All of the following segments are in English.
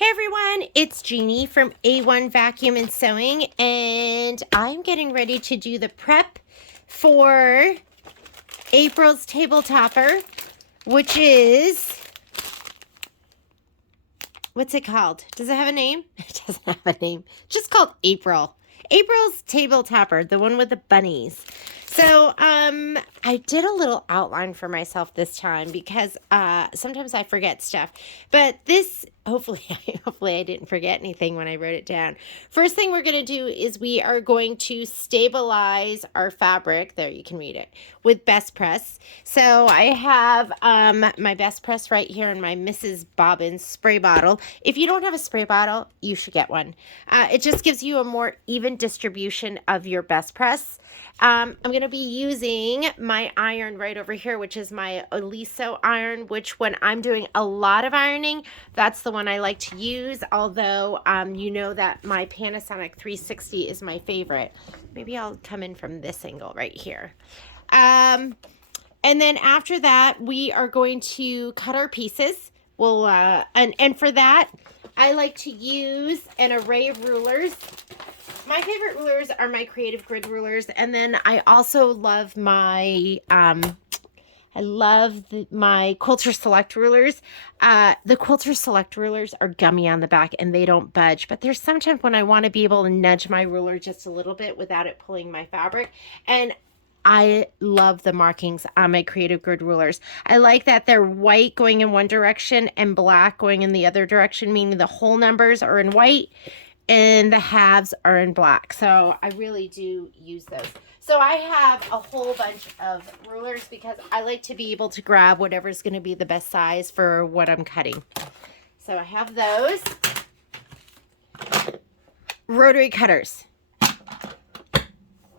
Hey everyone, it's Jeannie from A1 Vacuum and Sewing, and I'm getting ready to do the prep for April's table topper, which is, what's it called? Does it have a name? It doesn't have a name. It's just called April. April's table topper, the one with the bunnies. So, I did a little outline for myself this time because sometimes I forget stuff. But this, hopefully I didn't forget anything when I wrote it down. First thing we're going to do is we are going to stabilize our fabric. There, you can read it, with Best Press. So I have my Best Press right here in my Mrs. Bobbins spray bottle. If you don't have a spray bottle, you should get one. It just gives you a more even distribution of your Best Press. I'm going to be using my iron right over here, which is my Oliso iron, which when I'm doing a lot of ironing, that's the one I like to use. Although, you know that my Panasonic 360 is my favorite. Maybe I'll come in from this angle right here. And then after that, we are going to cut our pieces. We'll, and for that, I like to use an array of rulers. My favorite rulers are my Creative Grid rulers, and then I also love my my Quilter Select rulers. The Quilter Select rulers are gummy on the back and they don't budge, but there's sometimes when I want to be able to nudge my ruler just a little bit without it pulling my fabric, and I love the markings on my Creative Grid rulers. I like that they're white going in one direction and black going in the other direction, meaning the whole numbers are in white and the halves are in black. So I really do use those. So I have a whole bunch of rulers because I like to be able to grab whatever's going to be the best size for what I'm cutting. So I have those. Rotary cutters.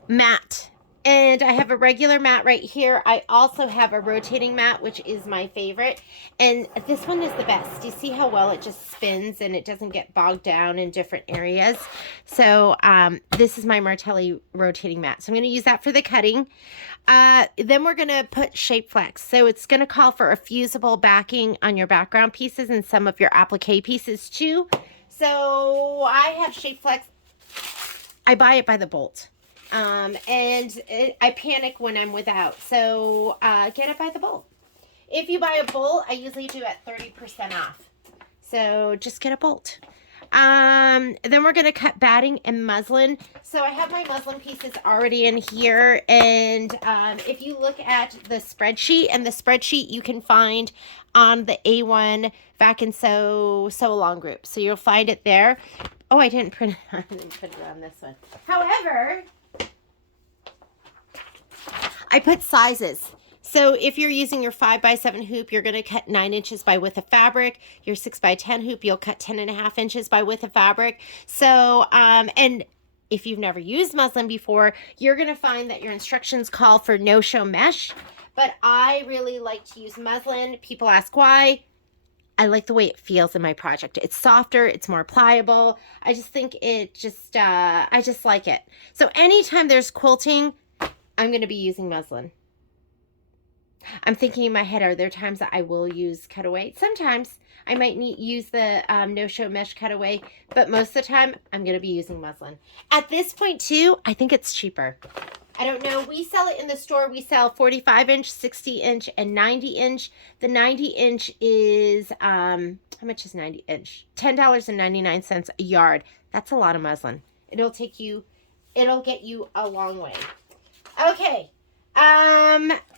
Mat. And I have a regular mat right here. I also have a rotating mat, which is my favorite. And this one is the best. You see how well it just spins and it doesn't get bogged down in different areas. So this is my Martelli rotating mat. So I'm going to use that for the cutting. Then we're going to put Shape Flex. So it's going to call for a fusible backing on your background pieces and some of your applique pieces too. So I have Shape Flex. I buy it by the bolt. I panic when I'm without. So get it by the bolt. If you buy a bolt, I usually do at 30% off. So just get a bolt. Then we're going to cut batting and muslin. So I have my muslin pieces already in here. And if you look at the spreadsheet, and the spreadsheet you can find on the A1 Vac and Sew Along group. So you'll find it there. Oh, I didn't print it. I didn't put it on this one. However, I put sizes. So if you're using your 5x7 hoop, you're going to cut 9 inches by width of fabric. Your 6x10 hoop, you'll cut 10.5 inches by width of fabric. So, and if you've never used muslin before, you're going to find that your instructions call for no-show mesh. But I really like to use muslin. People ask why. I like the way it feels in my project. It's softer, it's more pliable. I just think it just, I just like it. So anytime there's quilting, I'm going to be using muslin. I'm thinking in my head, are there times that I will use cutaway? Sometimes I might use the no-show mesh cutaway, but most of the time I'm going to be using muslin. At this point too, I think it's cheaper. I don't know. We sell it in the store. We sell 45-inch, 60-inch, and 90-inch. The 90-inch is, how much is 90-inch? $10.99 a yard. That's a lot of muslin. It'll get you a long way. Okay,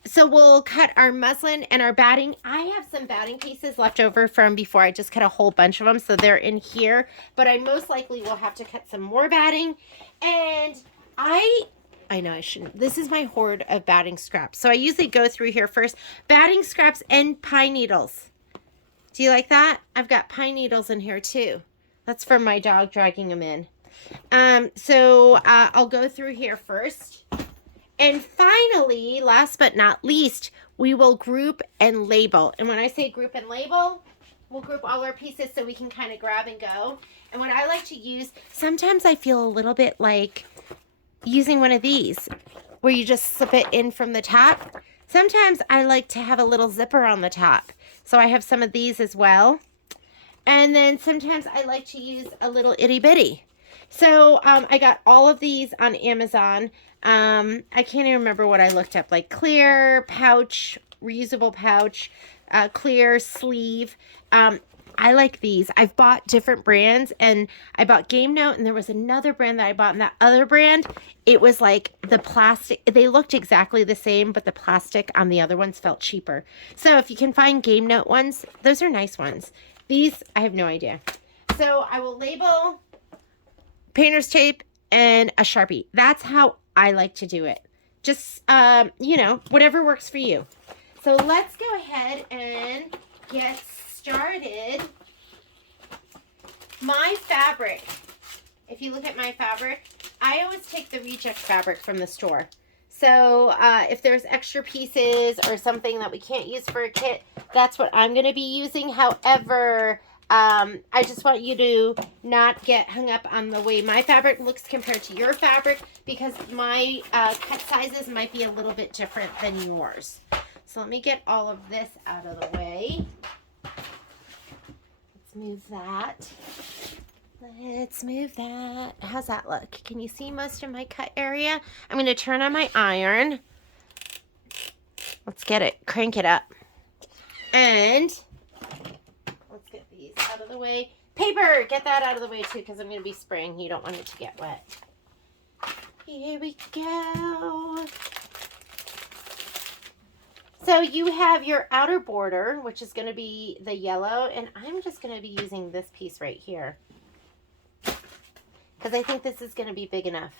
so we'll cut our muslin and our batting. I have some batting pieces left over from before. I just cut a whole bunch of them, so they're in here. But I most likely will have to cut some more batting. And I know I shouldn't. This is my hoard of batting scraps. So I usually go through here first. Batting scraps and pine needles. Do you like that? I've got pine needles in here too. That's from my dog dragging them in. So I'll go through here first. And finally, last but not least, we will group and label. And when I say group and label, we'll group all our pieces so we can kind of grab and go. And what I like to use, sometimes I feel a little bit like using one of these where you just slip it in from the top. Sometimes I like to have a little zipper on the top. So I have some of these as well. And then sometimes I like to use a little itty bitty. So I got all of these on Amazon. I can't even remember what I looked up, like clear pouch, reusable pouch, clear sleeve. I like these. I've bought different brands, and I bought Game Note, and there was another brand that I bought, and that other brand, it was like the plastic, they looked exactly the same, but the plastic on the other ones felt cheaper. So if you can find Game Note ones, those are nice ones. These, I have no idea. So I will label, painter's tape, and a Sharpie. That's how I like to do it. Just, you know, whatever works for you. So let's go ahead and get started. My fabric, if you look at my fabric, I always take the reject fabric from the store. So if there's extra pieces or something that we can't use for a kit, that's what I'm going to be using. However, I just want you to not get hung up on the way my fabric looks compared to your fabric, because my cut sizes might be a little bit different than yours. So let me get all of this out of the way. Let's move that. Let's move that. How's that look? Can you see most of my cut area? I'm going to turn on my iron. Let's get it, crank it up. And let's get these out of the way. Paper, get that out of the way too, because I'm going to be spraying. You don't want it to get wet. Here we go. So you have your outer border, which is going to be the yellow, and I'm just going to be using this piece right here, because I think this is going to be big enough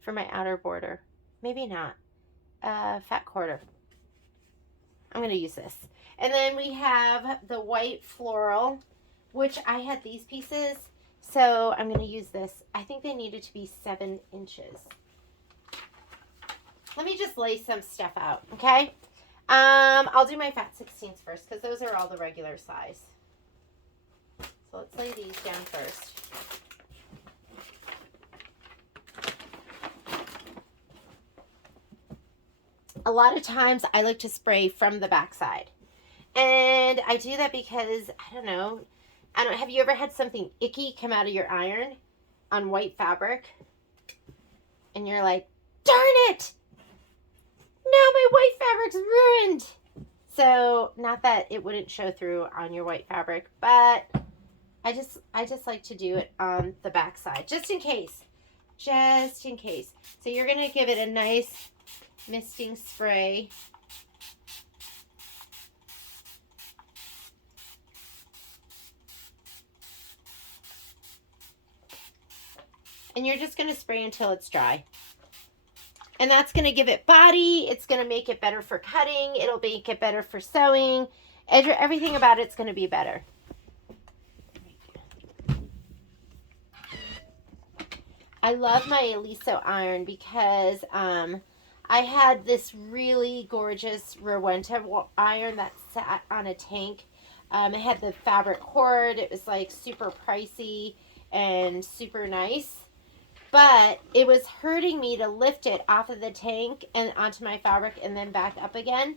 for my outer border. Maybe not. Fat quarter. I'm going to use this. And then we have the white floral, which I had these pieces, so I'm going to use this. I think they needed to be 7 inches. Let me just lay some stuff out, okay? I'll do my fat 16s first, because those are all the regular size. So let's lay these down first. A lot of times I like to spray from the backside. And I do that because, I don't know, have you ever had something icky come out of your iron on white fabric? And you're like, darn it! Now my white fabric's ruined. So, not that it wouldn't show through on your white fabric, but I just like to do it on the back side, just in case. Just in case. So you're going to give it a nice misting spray. And you're just going to spray until it's dry. And that's going to give it body. It's going to make it better for cutting. It'll make it better for sewing. Everything about it's going to be better. I love my Eliso iron because I had this really gorgeous Rowenta iron that sat on a tank. It had the fabric cord. It was like super pricey and super nice. But it was hurting me to lift it off of the tank and onto my fabric and then back up again.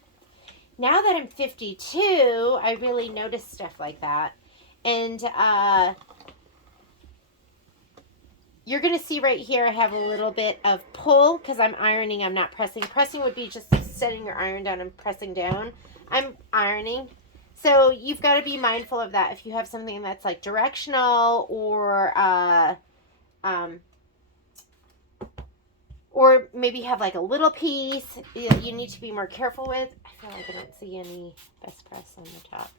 Now that I'm 52, I really notice stuff like that. And you're going to see right here I have a little bit of pull because I'm ironing. I'm not pressing. Pressing would be just setting your iron down and pressing down. I'm ironing. So you've got to be mindful of that if you have something that's like directional or maybe have like a little piece you need to be more careful with. I feel like I don't see any best press on the top.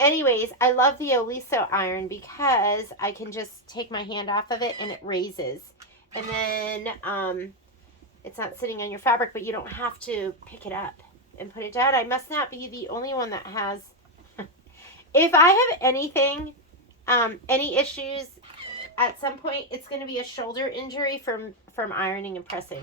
Anyways, I love the Eliso iron because I can just take my hand off of it and it raises. And then it's not sitting on your fabric, but you don't have to pick it up and put it down. I must not be the only one that has. If I have anything, any issues, at some point it's going to be a shoulder injury from ironing and pressing.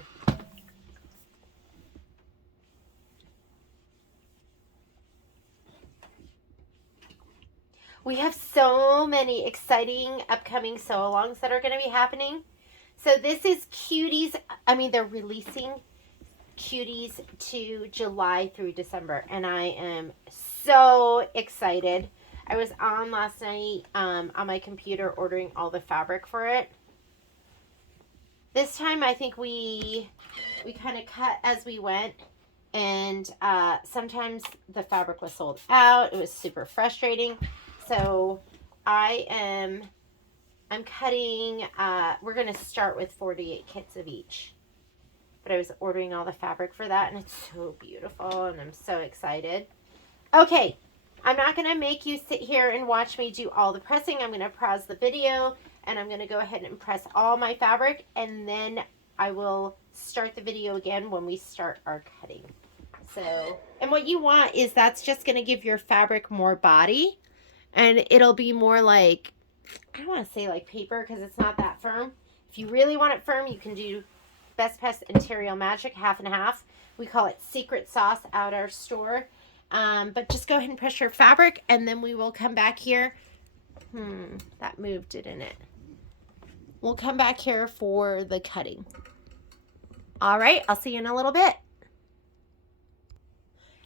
We have so many exciting upcoming sew-alongs that are going to be happening. So this is Cuties. I mean, they're releasing Cuties to July through December, and I am so excited. I was on last night on my computer ordering all the fabric for it. This time I think we kind of cut as we went, and sometimes the fabric was sold out. It was super frustrating. So I'm cutting, we're going to start with 48 kits of each. But I was ordering all the fabric for that, and it's so beautiful, and I'm so excited. Okay, I'm not going to make you sit here and watch me do all the pressing. I'm going to pause the video, and I'm going to go ahead and press all my fabric, and then I will start the video again when we start our cutting. So, and what you want is that's just going to give your fabric more body, and it'll be more like, I don't want to say like paper because it's not that firm. If you really want it firm, you can do Best Pest Interior Magic, half and half. We call it Secret Sauce at our store. But just go ahead and press your fabric, and then we will come back here. That moved, didn't it? We'll come back here for the cutting. All right, I'll see you in a little bit.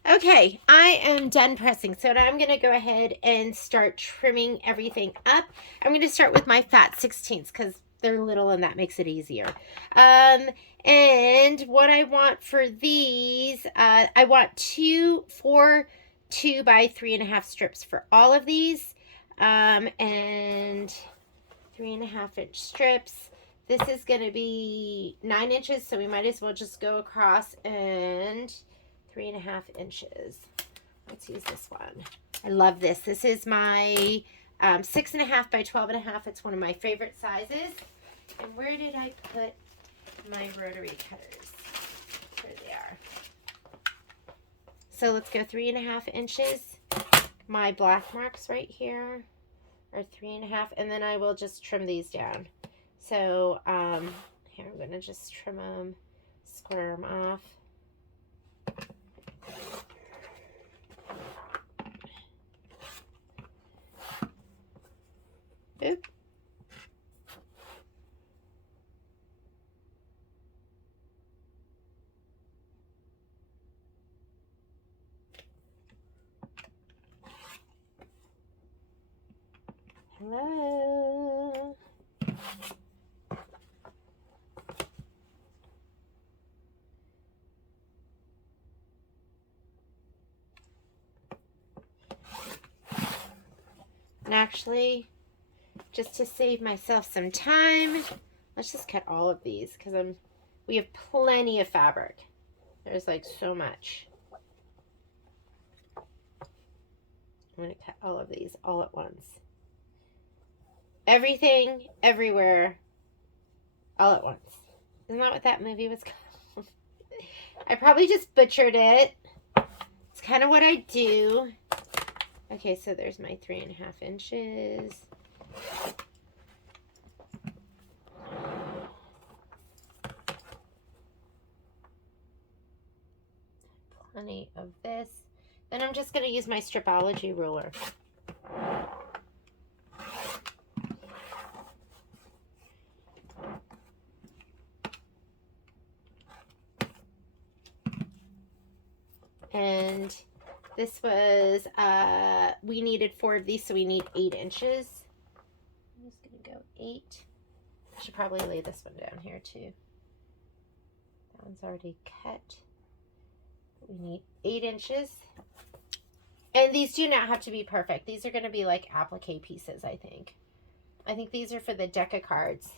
Okay, I am done pressing, so now I'm going to go ahead and start trimming everything up. I'm going to start with my fat 16ths because they're little and that makes it easier. And what I want for these, I want 4 2 by 3.5 strips for all of these, and 3.5 inch strips. This is going to be 9 inches, so we might as well just go across and 3.5 inches. Let's use this one. I love this. This is my 6.5 by 12.5. It's one of my favorite sizes. And where did I put my rotary cutters? There they are. So let's go 3.5 inches. My black marks right here are 3.5, and then I will just trim these down. So here I'm gonna just trim them, square them off. Oop. Hello. And actually, just to save myself some time, let's just cut all of these because we have plenty of fabric. There's like so much. I'm going to cut all of these all at once. Everything, everywhere, all at once. Isn't that what that movie was called? I probably just butchered it. It's kind of what I do. Okay, so there's my 3.5 inches. Plenty of this. Then I'm just going to use my stripology ruler. And this was, we needed 4 of these, so we need 8 inches. I'm just going to go 8. I should probably lay this one down here too. That one's already cut. We need 8 inches. And these do not have to be perfect. These are going to be like applique pieces, I think. I think these are for the deck of cards.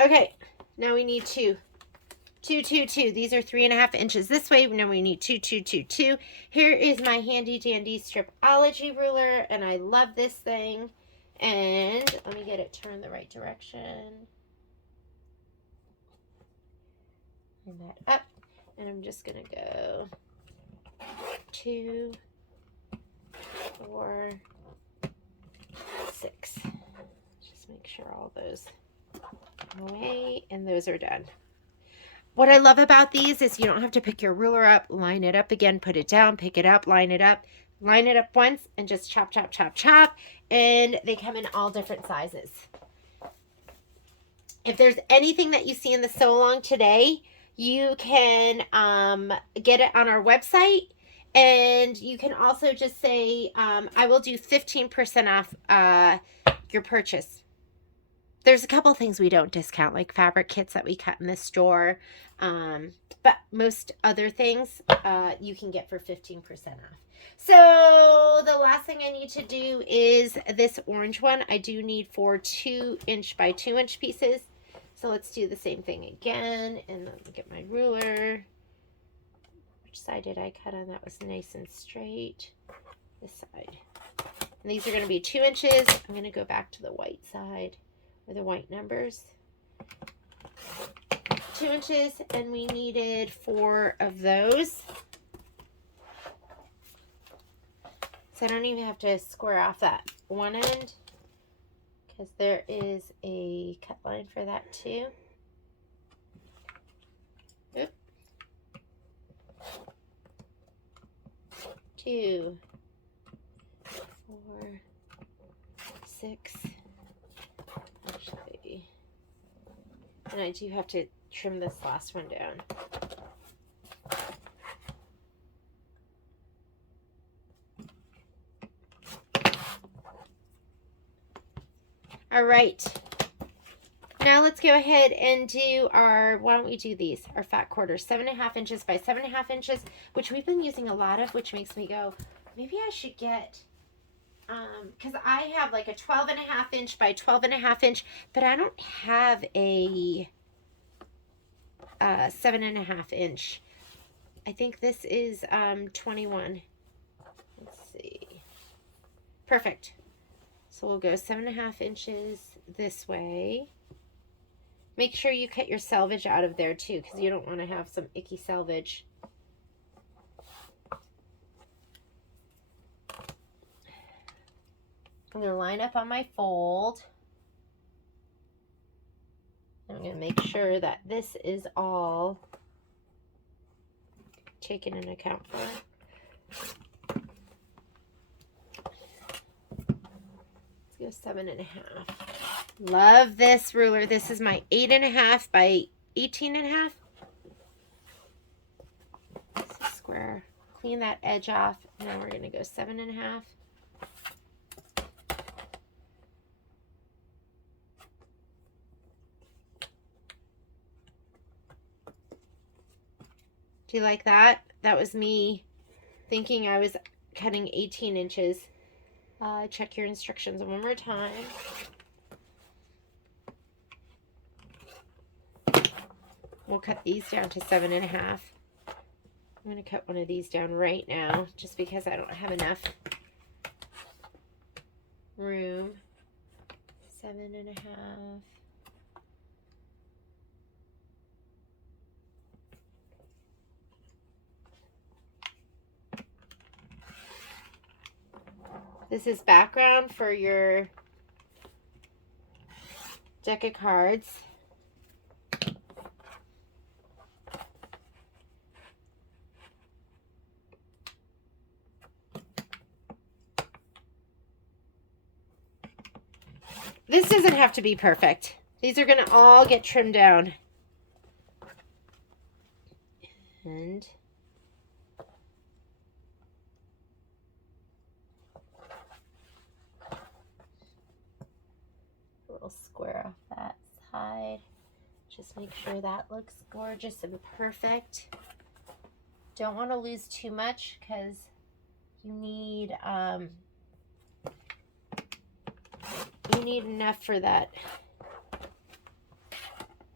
Okay, now we need 2. 2, 2, 2. These are 3.5 inches this way. Now we need 2, 2, 2, 2. Here is my handy dandy stripology ruler, and I love this thing. And let me get it turned the right direction. Turn that up, and I'm just gonna go 2, 4, 6. Just make sure all those away, and those are done. What I love about these is you don't have to pick your ruler up, line it up again, put it down, pick it up, line it up once, and just chop, chop, chop, chop. And they come in all different sizes. If there's anything that you see in the Sew Along today, you can get it on our website. And you can also just say, I will do 15% off your purchase. There's a couple things we don't discount, like fabric kits that we cut in the store. But most other things you can get for 15% off. So the last thing I need to do is this orange one. I do need 4 2-inch by 2-inch pieces. So let's do the same thing again. And let me get my ruler. Which side did I cut on? That was nice and straight. This side. And these are going to be 2 inches. I'm going to go back to the white side, or the white numbers. 2 inches, and we needed 4 of those. So I don't even have to square off that one end, because there is a cut line for that too. Oop. 2, 4, 6. Actually, and I do have to trim this last one down. All right. Now let's go ahead and do our, why don't we do these, our fat quarters, 7.5 inches by 7.5 inches, which we've been using a lot of, which makes me go, maybe I should get, because I have like a 12.5 inch by 12.5 inch, but I don't have a 7.5 inch. I think this is 21. Let's see. Perfect. So we'll go 7.5 inches this way. Make sure you cut your selvage out of there too, because you don't want to have some icky selvage. I'm going to line up on my fold. I'm going to make sure that this is all taken into account for. Let's go 7.5. Love this ruler. This is my 8.5 by 18.5. This is square. Clean that edge off. Now we're going to go 7.5. Do you like that? That was me thinking I was cutting 18 inches. Check your instructions one more time. We'll cut these down to 7.5. I'm going to cut one of these down right now, just because I don't have enough room. 7.5. This is background for your deck of cards. This doesn't have to be perfect. These are going to all get trimmed down. And we'll square off that side. Just make sure that looks gorgeous and perfect. Don't want to lose too much, because you need enough for that,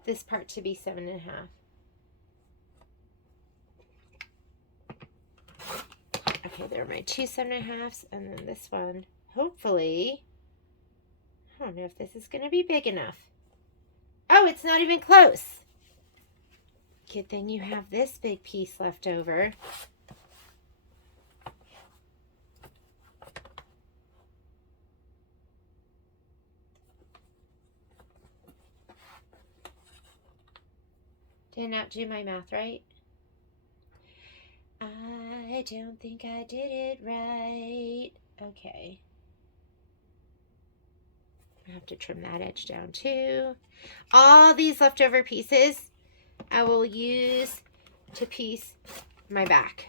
this part to be 7.5. Okay, there are my 2 7.5s, and then this one, hopefully, I don't know if this is going to be big enough. Oh, it's not even close. Good thing you have this big piece left over. Did I not do my math right? I don't think I did it right. Okay. I have to trim that edge down too. All these leftover pieces I will use to piece my back.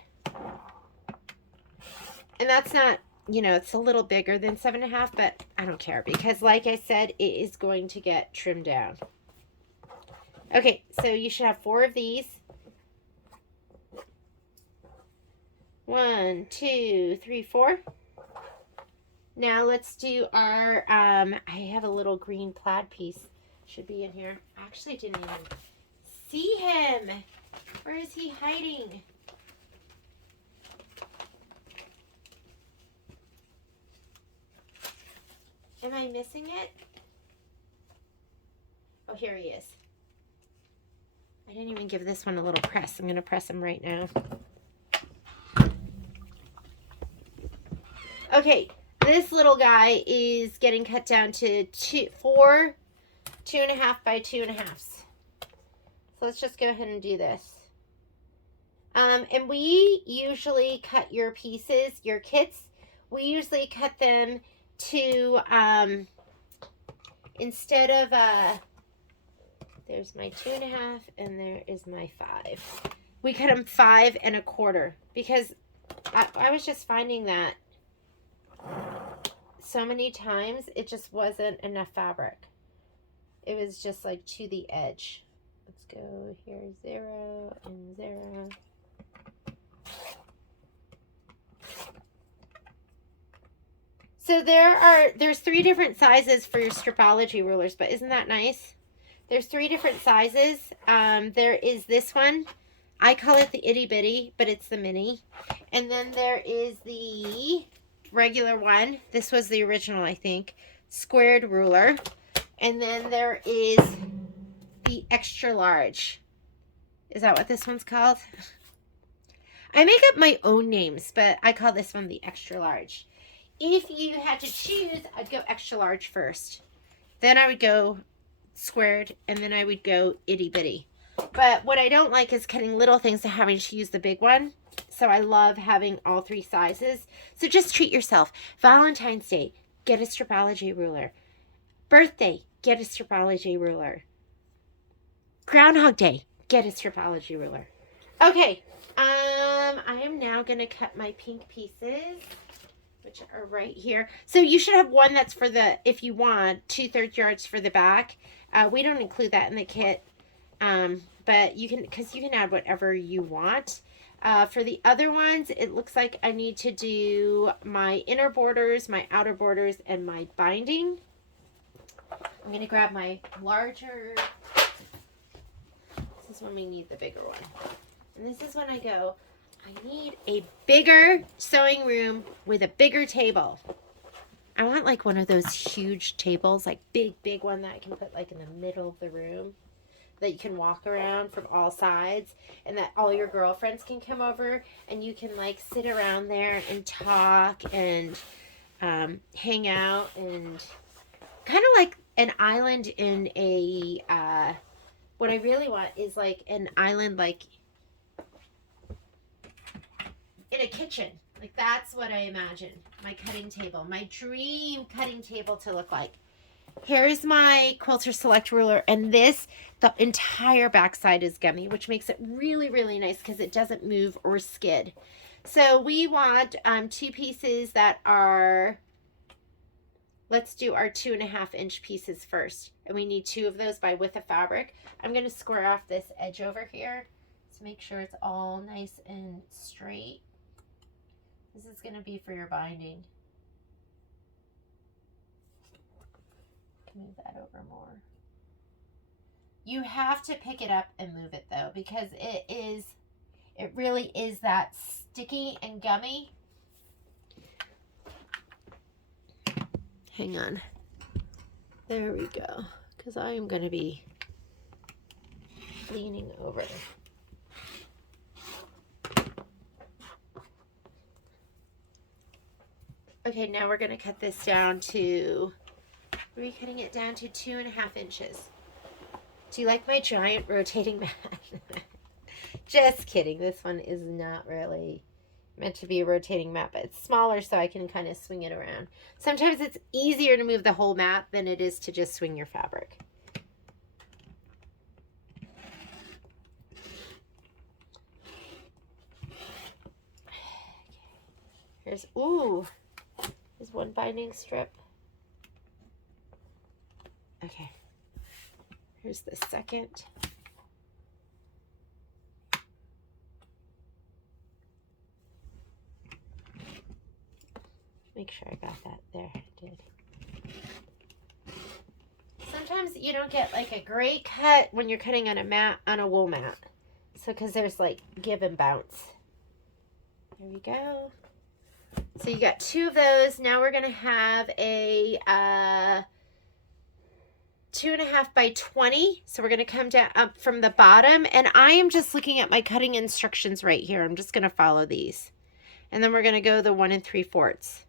And that's not, you know, it's a little bigger than 7.5, but I don't care because like I said, it is going to get trimmed down. Okay, so you should have 4 of these. 1, 2, 3, 4. Now let's do our, I have a little green plaid piece. Should be in here. I actually didn't even see him. Where is he hiding? Am I missing it? Oh, here he is. I didn't even give this one a little press. I'm going to press him right now. Okay, this little guy is getting cut down to 4 2.5 by 2.5. So let's just go ahead and do this. And we usually cut your pieces, your kits, we usually cut them to, instead of, there's my 2.5 and there is my 5. We cut them 5 1/4 because I was just finding that so many times it just wasn't enough fabric. It was just like to the edge. Let's go here, 0 and 0. So there's 3 different sizes for your stripology rulers, but isn't that nice? There's 3 different sizes. There is this one. I call it the itty bitty, but it's the mini. And then there is the regular one. This was the original, I think. Squared ruler. And then there is the extra large. Is that what this one's called? I make up my own names, but I call this one the extra large. If you had to choose, I'd go extra large first. Then I would go squared, and then I would go itty bitty. But what I don't like is cutting little things and having to use the big one. So I love having all 3 sizes. So just treat yourself. Valentine's Day, get a stripology ruler. Birthday, get a stripology ruler. Groundhog Day, get a stripology ruler. Okay, I am now going to cut my pink pieces, which are right here. So you should have one that's for the, if you want, 2/3 yards for the back. We don't include that in the kit, but you can, because you can add whatever you want. For the other ones, it looks like I need to do my inner borders, my outer borders, and my binding. I'm going to grab my larger, this is when we need the bigger one. And this is when I go, I need a bigger sewing room with a bigger table. I want like one of those huge tables, like big one that I can put like in the middle of the room that you can walk around from all sides, and that all your girlfriends can come over and you can like sit around there and talk and hang out, and kind of like an island in a, what I really want is like an island like in a kitchen. Like that's what I imagine my cutting table, my dream cutting table to look like. Here's my Quilter Select ruler, and this, the entire backside is gummy, which makes it really, really nice because it doesn't move or skid. So we want 2 pieces that are, let's do our 2.5 inch pieces first. And we need 2 of those by width of fabric. I'm going to square off this edge over here to make sure it's all nice and straight. This is going to be for your binding. Move that over more. You have to pick it up and move it though, because it really is that sticky and gummy. Hang on. There we go. Because I am going to be leaning over. Okay, now we're going to cut this down to, we're cutting it down to 2.5 inches. Do you like my giant rotating mat? Just kidding. This one is not really meant to be a rotating mat, but it's smaller so I can kind of swing it around. Sometimes it's easier to move the whole mat than it is to just swing your fabric. Here's, ooh, there's one binding strip. Okay, here's the second. Make sure I got that there. I did. Sometimes you don't get like a great cut when you're cutting on a mat, on a wool mat. So, because there's like give and bounce. There we go. So you got 2 of those. Now we're going to have a 2.5 by 20. So we're going to come down up from the bottom. And I am just looking at my cutting instructions right here. I'm just going to follow these. And then we're going to go the 1 3/4.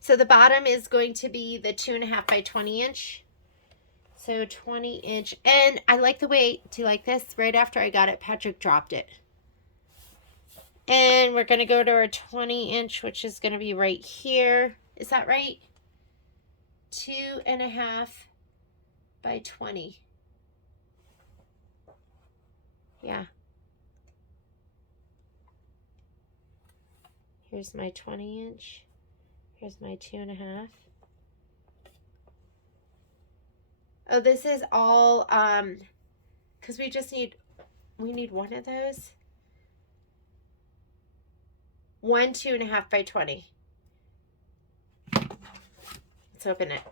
So the bottom is going to be the 2.5 by 20 inch. So 20 inch. And I like the way, do you like this? Right after I got it, Patrick dropped it. And we're going to go to our 20 inch, which is going to be right here. Is that right? 2.5 by 20. Yeah. Here's my 20 inch. Here's my 2.5. Oh, this is all, because we need one of those. 1 2.5 by 20. Let's open it.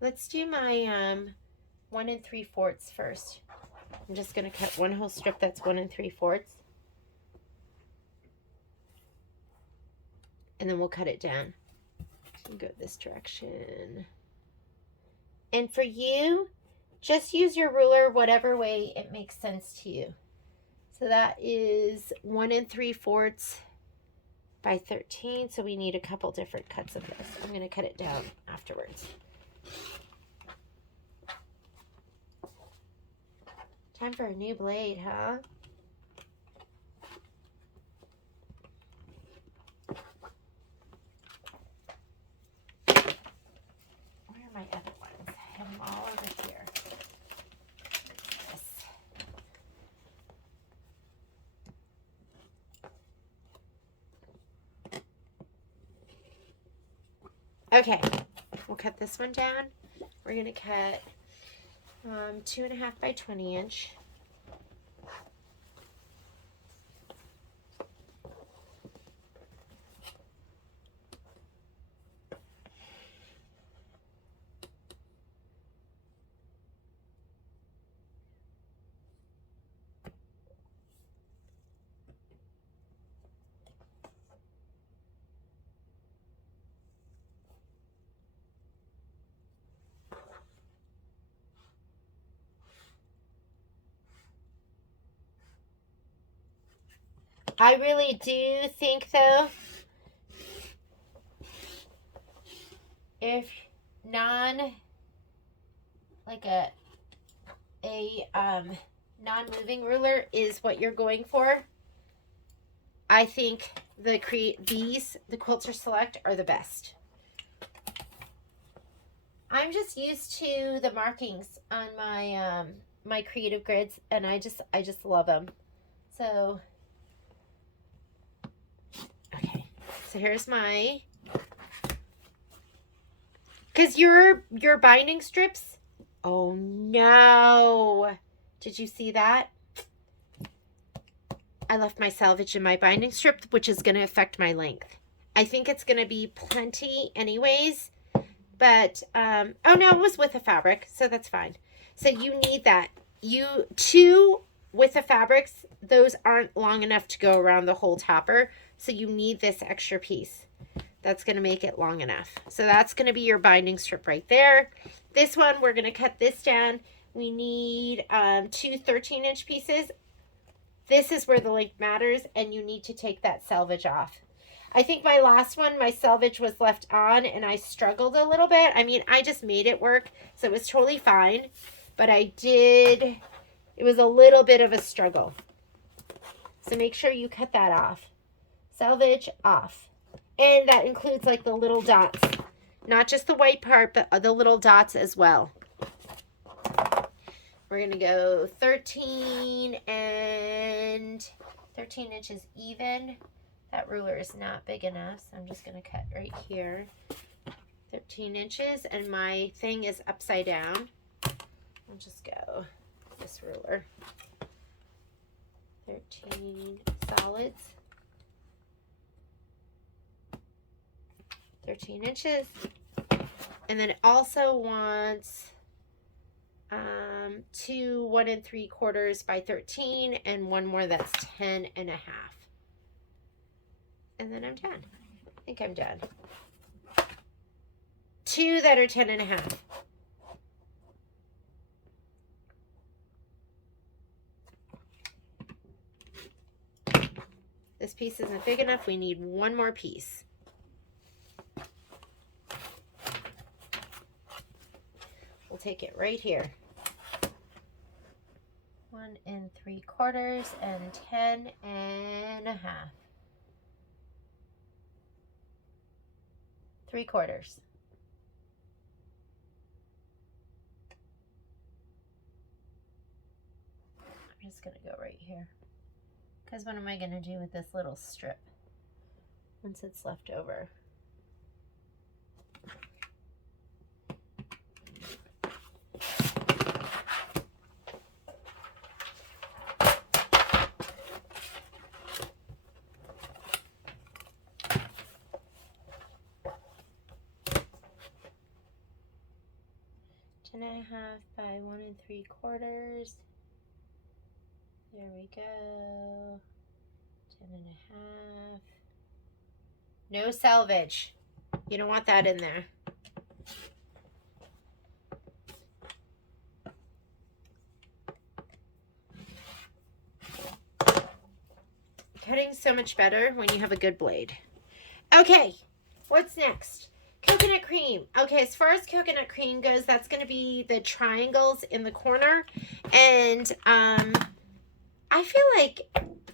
Let's do my 1 3/4 first. I'm just going to cut one whole strip that's 1 3/4. And then we'll cut it down. Go this direction. And for you, just use your ruler whatever way it makes sense to you. So that is 1 3/4 by 13. So we need a couple different cuts of this. I'm going to cut it down afterwards. Time for a new blade, huh? My other ones. I have them all over here. Okay, we'll cut this one down. We're going to cut 2.5 by 20 inch. I really do think, though, if non-moving ruler is what you're going for, I think the Quilter Select are the best. I'm just used to the markings on my my creative grids, and I just love them. So okay, so here's my, because your binding strips, oh no, did you see that? I left my selvage in my binding strip, which is going to affect my length. I think it's going to be plenty anyways, but oh no, it was with a fabric, so that's fine. So you need that. Two with the fabrics, those aren't long enough to go around the whole topper, so you need this extra piece. That's going to make it long enough. So that's going to be your binding strip right there. This one, we're going to cut this down. We need 2 13-inch pieces. This is where the length matters, and you need to take that selvage off. I think my last one, my selvage was left on and I struggled a little bit. I mean, I just made it work, so it was totally fine. But it was a little bit of a struggle. So make sure you cut that off. Selvage off. And that includes like the little dots. Not just the white part, but the little dots as well. We're going to go 13 inches even. That ruler is not big enough, so I'm just going to cut right here. 13 inches, and my thing is upside down. I'll just go this ruler. 13 solids. 13 inches. And then it also wants 2 1 3/4 by 13 and one more that's 10 1/2. And then I'm done. I think I'm done. 2 that are 10 1/2. This piece isn't big enough. We need one more piece. We'll take it right here. 1 3/4 and 10 1/2. 3/4. I'm just going to go right here. Because what am I going to do with this little strip once it's left over? Ten 1/2 by 1 3/4. There we go. 10 1/2. No selvage. You don't want that in there. Cutting's so much better when you have a good blade. Okay, what's next? Coconut cream. Okay, as far as coconut cream goes, that's going to be the triangles in the corner. And I feel like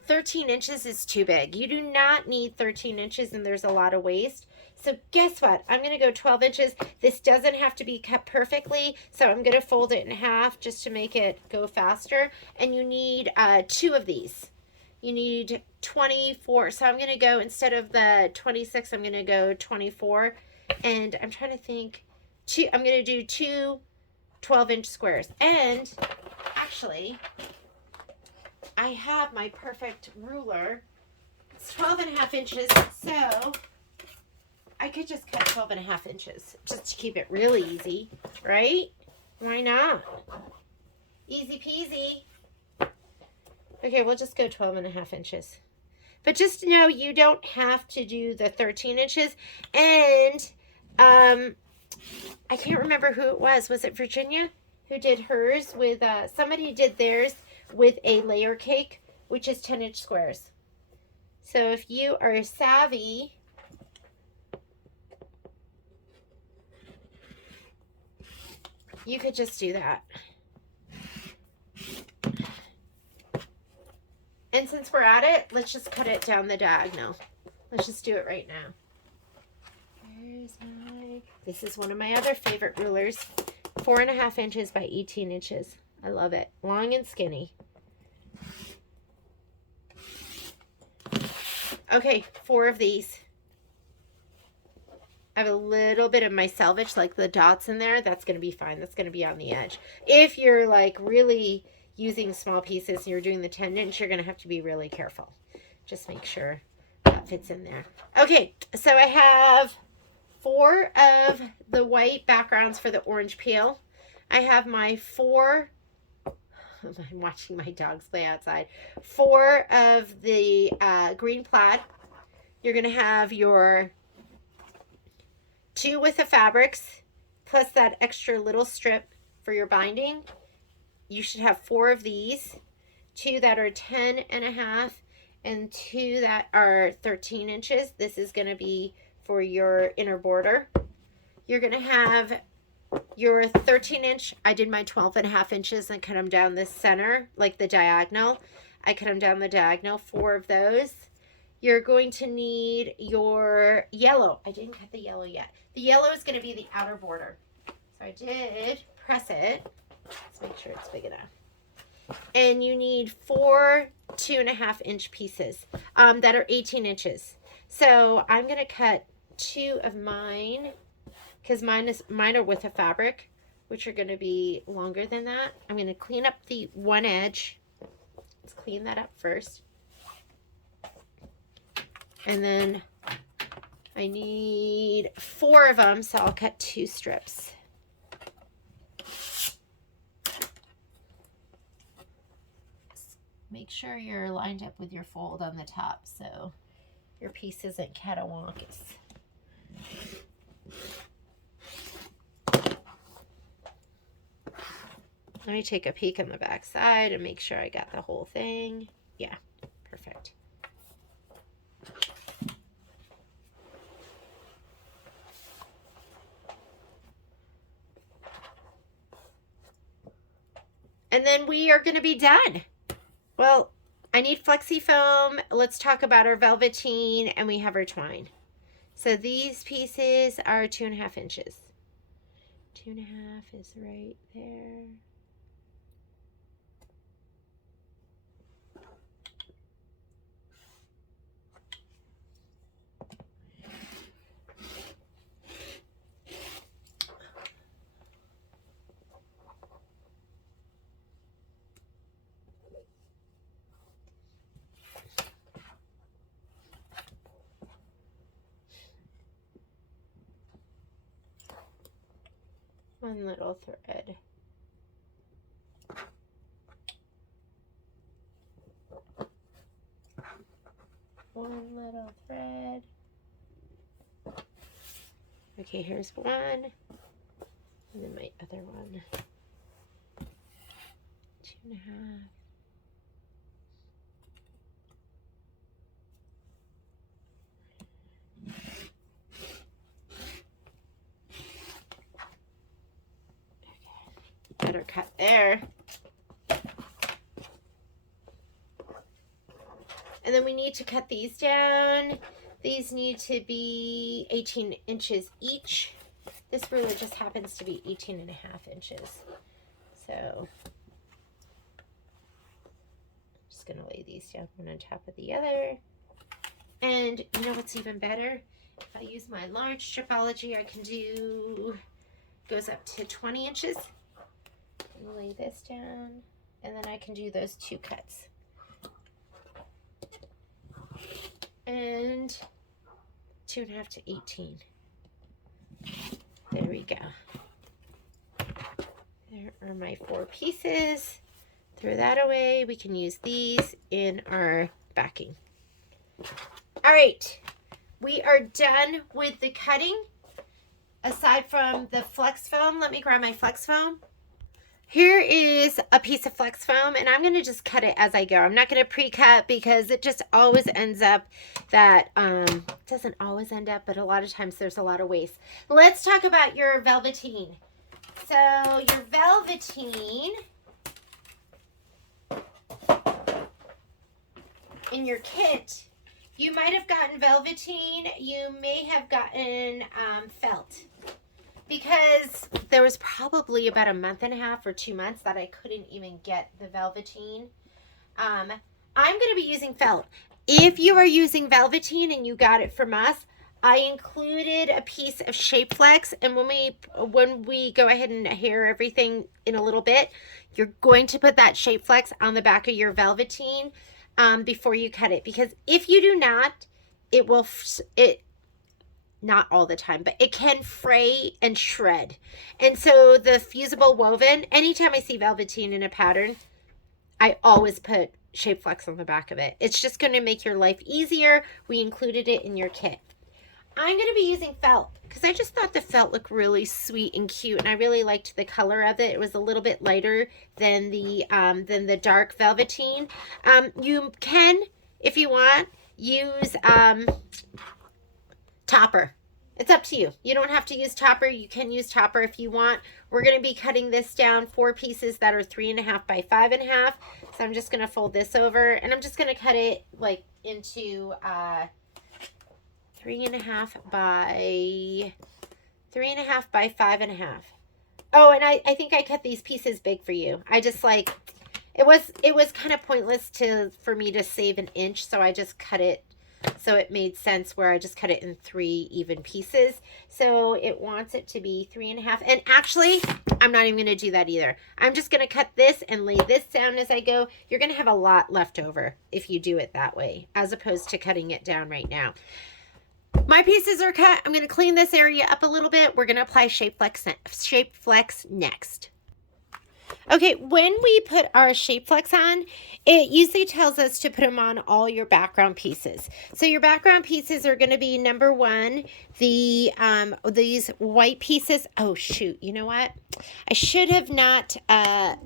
13 inches is too big. You do not need 13 inches and there's a lot of waste. So guess what? I'm going to go 12 inches. This doesn't have to be cut perfectly, so I'm going to fold it in half just to make it go faster. And you need 2 of these. You need 24. So I'm going to go, instead of the 26, I'm going to go 24. And I'm trying to think, I'm going to do 2 12-inch squares. And actually, I have my perfect ruler. It's 12 1/2 inches, so I could just cut 12 1/2 inches just to keep it really easy, right? Why not? Easy peasy. Okay, we'll just go 12 1/2 inches. But just know you don't have to do the 13 inches. And I can't remember who it was. Was it Virginia who did hers with, somebody did theirs with a layer cake, which is 10-inch squares. So if you are savvy, you could just do that. And since we're at it, let's just cut it down the diagonal. Let's just do it right now. This is one of my other favorite rulers. 4 1/2 inches by 18 inches. I love it. Long and skinny. Okay, 4 of these. I have a little bit of my selvage, like the dots in there. That's going to be fine. That's going to be on the edge. If you're like really using small pieces and you're doing the 10-inch, you're going to have to be really careful. Just make sure that fits in there. Okay, so I have 4 of the white backgrounds for the orange peel. I have my 4, I'm watching my dogs play outside, 4 of the green plaid. You're going to have your 2 with the fabrics, plus that extra little strip for your binding. You should have 4 of these, 2 that are 10 1/2, and 2 that are 13 inches. This is going to be for your inner border. You're going to have your 13-inch. I did my 12.5 inches and cut them down the center, like the diagonal. I cut them down the diagonal, 4 of those. You're going to need your yellow. I didn't cut the yellow yet. The yellow is going to be the outer border. So I did press it. Let's make sure it's big enough. And you need 4 2.5-inch pieces that are 18 inches. So I'm going to cut 2 of mine, because mine are with a fabric, which are going to be longer than that. I'm going to clean up the one edge. Let's clean that up first. And then I need 4 of them, so I'll cut 2 strips. Make sure you're lined up with your fold on the top so your piece isn't catawampus. Let me take a peek on the back side and make sure I got the whole thing. Yeah, perfect. And then we are going to be done. Well, I need flexi foam. Let's talk about our velveteen, and we have our twine. So these pieces are 2.5 inches. 2.5 is right there. One little thread. One little thread. Okay, here's one. And then my other one. 2.5. Better cut there. And then we need to cut these down. These need to be 18 inches each. This ruler just happens to be 18.5 inches. So I'm just going to lay these down one on top of the other. And you know what's even better? If I use my large stripology, I can do, goes up to 20 inches. Lay this down, and then I can do those 2 cuts. And 2.5 to 18. There we go. There are my 4 pieces. Throw that away. We can use these in our backing. All right, we are done with the cutting. Aside from the flex foam, let me grab my flex foam. Here is a piece of flex foam, and I'm going to just cut it as I go. I'm not going to pre-cut because it just always ends up that, doesn't always end up, but a lot of times there's a lot of waste. Let's talk about your velveteen. So your velveteen in your kit, you might have gotten velveteen, you may have gotten felt. Because there was probably about a month and a half or 2 months that I couldn't even get the velveteen. I'm going to be using felt. If you are using velveteen and you got it from us, I included a piece of Shape Flex. And when we go ahead and hair everything in a little bit, you're going to put that Shape Flex on the back of your velveteen before you cut it. Because if you do not, not all the time, but it can fray and shred. And so the fusible woven, anytime I see velveteen in a pattern, I always put Shape Flex on the back of it. It's just going to make your life easier. We included it in your kit. I'm going to be using felt because I just thought the felt looked really sweet and cute, and I really liked the color of it. It was a little bit lighter than the dark velveteen. You can If you want, use topper. It's up to you. You don't have to use topper. You can use topper if you want. We're going to be cutting this down 4 pieces that are 3.5 by 5.5. So I'm just going to fold this over, and I'm just going to cut it like into 3.5 by 5.5. Oh, and I think I cut these pieces big for you. I just like, it was kind of pointless for me to save an inch, so I just cut it so it made sense where I just cut it in 3 even pieces. So it wants it to be 3.5. And actually, I'm not even going to do that either. I'm just going to cut this and lay this down as I go. You're going to have a lot left over if you do it that way, as opposed to cutting it down right now. My pieces are cut. I'm going to clean this area up a little bit. We're going to apply Shape Flex next. Okay, when we put our Shape Flex on, it usually tells us to put them on all your background pieces. So your background pieces are going to be number 1, these white pieces. Oh shoot, you know what? I should have not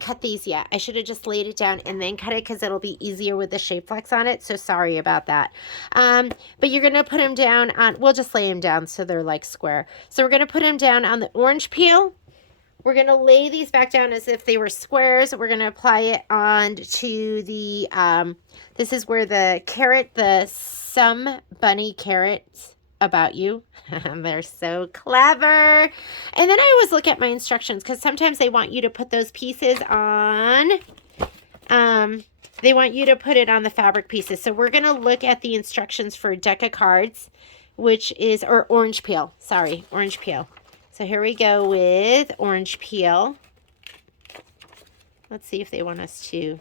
cut these yet. I should have just laid it down and then cut it because it'll be easier with the Shape Flex on it. So sorry about that. But you're going to put them down on, we'll just lay them down so they're like square. So we're going to put them down on the orange peel. We're going to lay these back down as if they were squares. We're going to apply it on to the, this is where some bunny carrots about you. They're so clever. And then I always look at my instructions because sometimes they want you to put those pieces on, they want you to put it on the fabric pieces. So we're going to look at the instructions for a deck of cards, which is, or orange peel. Sorry, orange peel. So here we go with orange peel. Let's see if they want us to.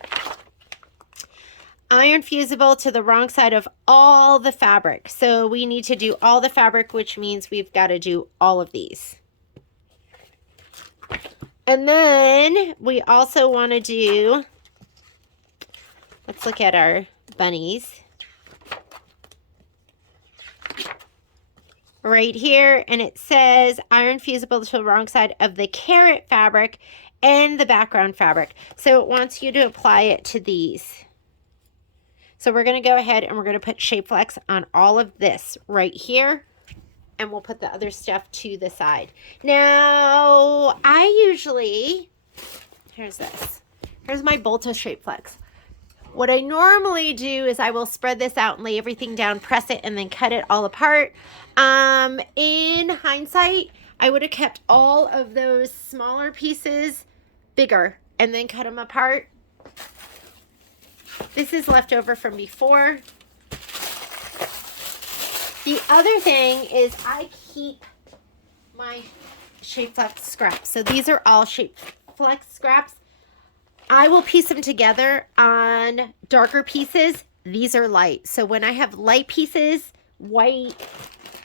Iron fusible to the wrong side of all the fabric. So we need to do all the fabric, which means we've got to do all of these. And then we also want to do, let's look at our bunnies. Right here, and it says iron fusible to the wrong side of the carrot fabric and the background fabric. So it wants you to apply it to these. So we're going to go ahead and we're going to put Shape Flex on all of this right here, and we'll put the other stuff to the side. Now, I usually, here's this. Here's my Bolta Shape Flex. What I normally do is I will spread this out and lay everything down, press it, and then cut it all apart. In hindsight, I would have kept all of those smaller pieces bigger and then cut them apart. This is left over from before. The other thing is I keep my Shape Flex scraps. So these are all Shape Flex scraps. I will piece them together on darker pieces. These are light. So when I have light pieces, white,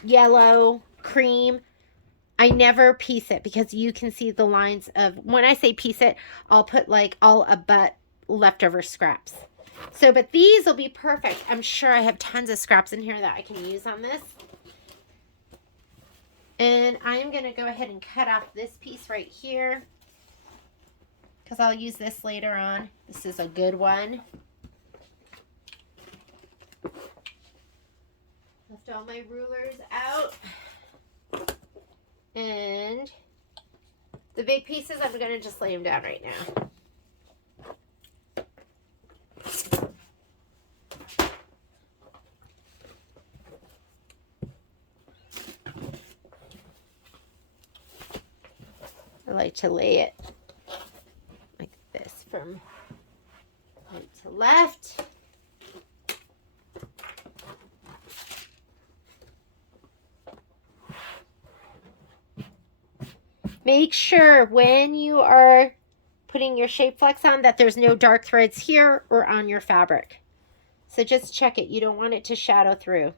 yellow, cream, I never piece it because you can see the lines of, when I say piece it, I'll put like all but leftover scraps. So, but these will be perfect. I'm sure I have tons of scraps in here that I can use on this. And I am going to go ahead and cut off this piece right here, because I'll use this later on. This is a good one. Left all my rulers out. And the big pieces, I'm going to just lay them down right now. I like to lay it like this from right to left. Make sure when you are putting your Shape Flex on that there's no dark threads here or on your fabric. So just check it. You don't want it to shadow through.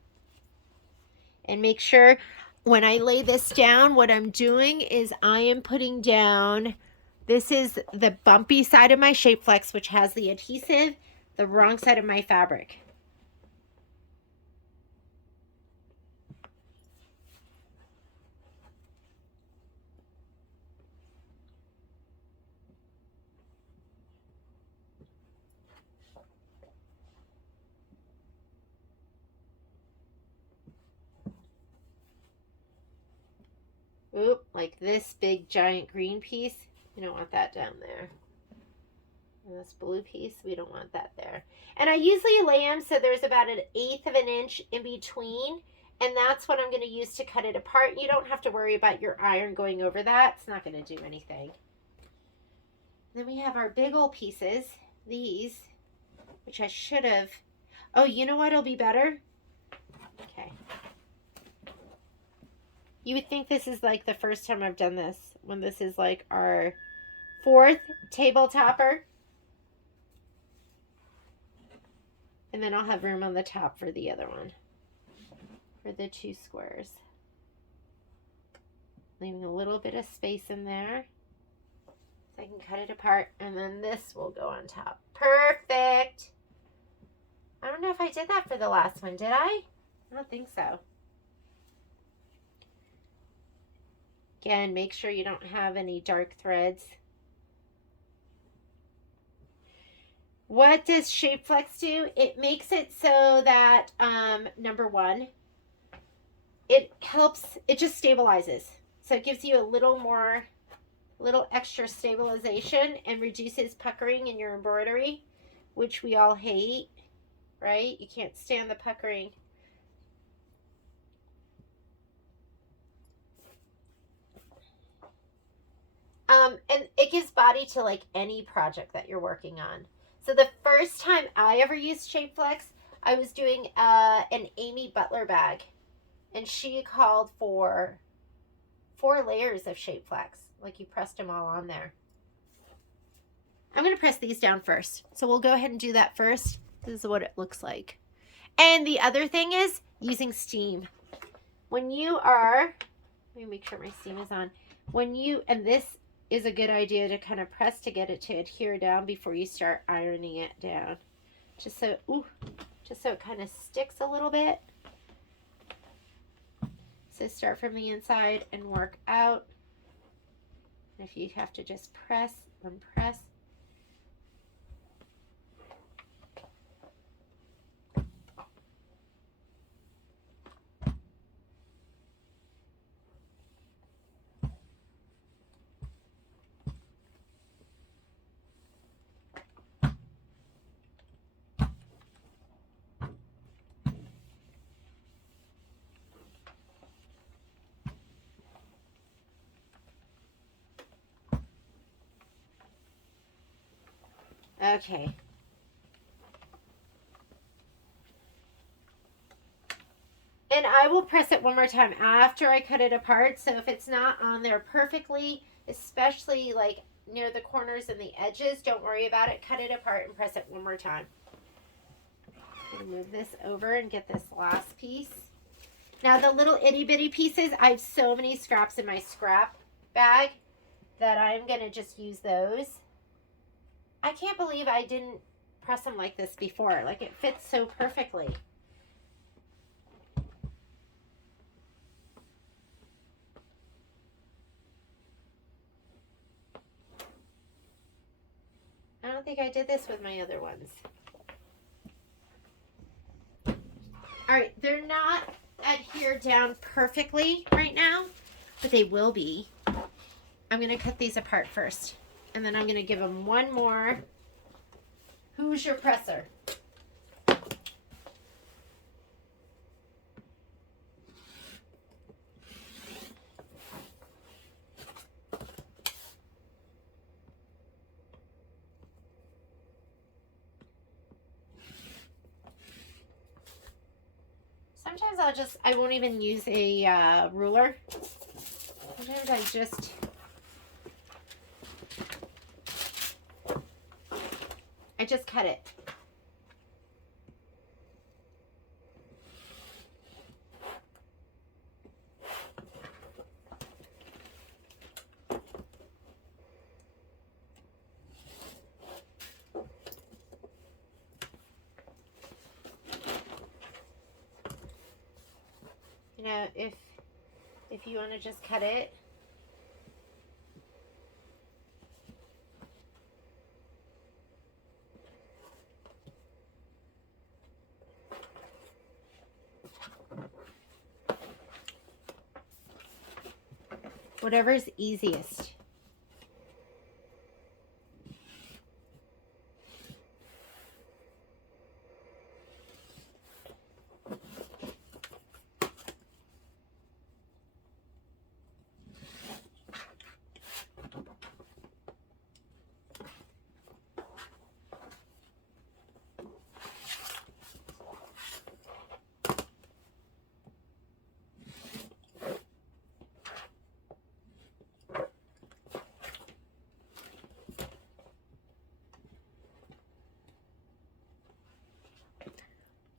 And make sure when I lay this down, what I'm doing is I am putting down, this is the bumpy side of my Shape Flex, which has the adhesive, the wrong side of my fabric. Oop, like this big giant green piece. You don't want that down there. And this blue piece, we don't want that there. And I usually lay them so there's about 1/8 of an inch in between. And that's what I'm going to use to cut it apart. You don't have to worry about your iron going over that. It's not going to do anything. Then we have our big old pieces. These, which I should have. Oh, you know what will be better? Okay. You would think this is like the first time I've done this, when this is like our 4th table topper. And then I'll have room on the top for the other one. For the 2 squares. Leaving a little bit of space in there. So I can cut it apart. And then this will go on top. Perfect! I don't know if I did that for the last one, did I? I don't think so. Again, make sure you don't have any dark threads. What does Shapeflex do? It makes it so that, number one, it helps, it just stabilizes. So it gives you a little extra stabilization and reduces puckering in your embroidery, which we all hate, right? You can't stand the puckering. And it gives body to like any project that you're working on. So the first time I ever used Shapeflex, I was doing an Amy Butler bag, and she called for 4 layers of Shapeflex. Like you pressed them all on there. I'm going to press these down first. So we'll go ahead and do that first. This is what it looks like. And the other thing is using steam. When you are, let me make sure my steam is on. When you, and this is a good idea to kind of press to get it to adhere down before you start ironing it down. Just so it kind of sticks a little bit. So start from the inside and work out. And if you have to just press, then press. Okay. And I will press it one more time after I cut it apart. So if it's not on there perfectly, especially like near the corners and the edges, don't worry about it. Cut it apart and press it one more time. I'm going to move this over and get this last piece. Now the little itty bitty pieces, I have so many scraps in my scrap bag that I'm going to just use those. I can't believe I didn't press them like this before. Like it fits so perfectly. I don't think I did this with my other ones. All right, they're not adhered down perfectly right now, but they will be. I'm going to cut these apart first. And then I'm going to give them one more. Who's your presser? Sometimes I won't even use a ruler. Sometimes I just cut it. You know, if you want to just cut it. whatever's easiest.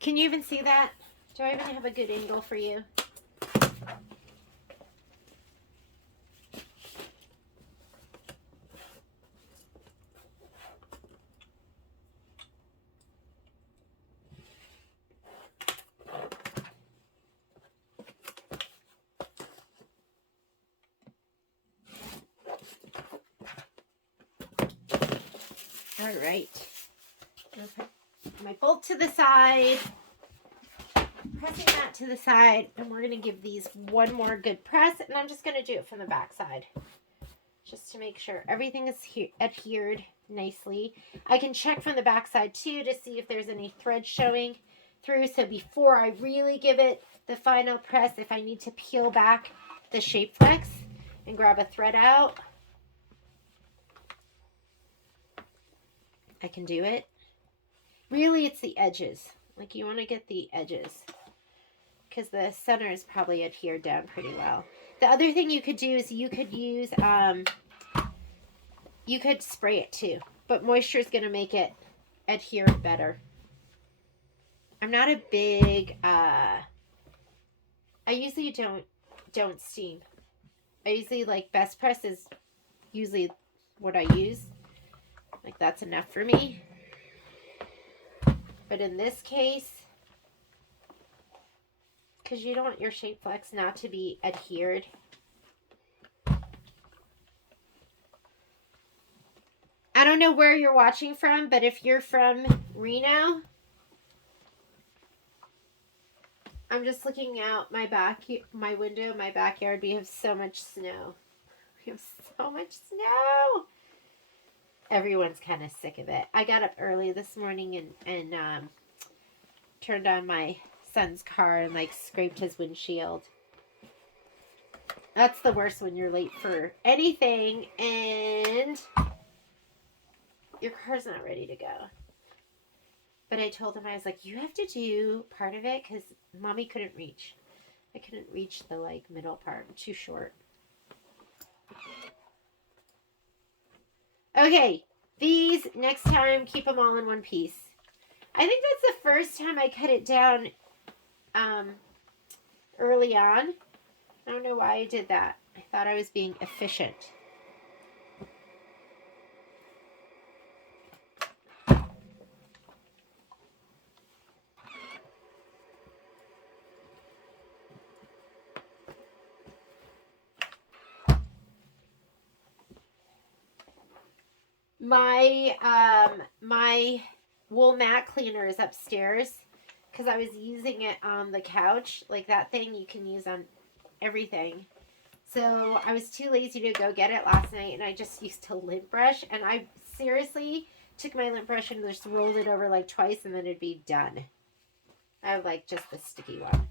Can you even see that? Do I even have a good angle for you? All right. Okay. My bolt to the side. Pressing that to the side, and we're going to give these one more good press, and I'm just going to do it from the back side just to make sure everything is adhered nicely. I can check from the back side too to see if there's any thread showing through, so before I really give it the final press, if I need to peel back the shape flex and grab a thread out, I can do it. Really, it's the edges. Like, you want to get the edges, because the center is probably adhered down pretty well. The other thing you could do is you could use, you could spray it too, but moisture is going to make it adhere better. I'm not a big, I usually don't steam. I usually, like, best press is usually what I use. Like, that's enough for me. But in this case, because you don't want your shape flex not to be adhered. I don't know where you're watching from, but if you're from Reno, I'm just looking out my window, my backyard. We have so much snow. We have so much snow. Everyone's kind of sick of it. I got up early this morning and turned on my son's car and, like, scraped his windshield. That's the worst when you're late for anything and your car's not ready to go. But I told him, I was like, you have to do part of it because Mommy couldn't reach. I couldn't reach the, like, middle part. I'm too short. Okay, these, next time, keep them all in one piece. I think that's the first time I cut it down early on. I don't know why I did that. I thought I was being efficient. My wool mat cleaner is upstairs because I was using it on the couch. Like, that thing you can use on everything. So I was too lazy to go get it last night, and I just used a lint brush, and I seriously took my lint brush and just rolled it over like twice, and then it'd be done. I have, like, just the sticky one,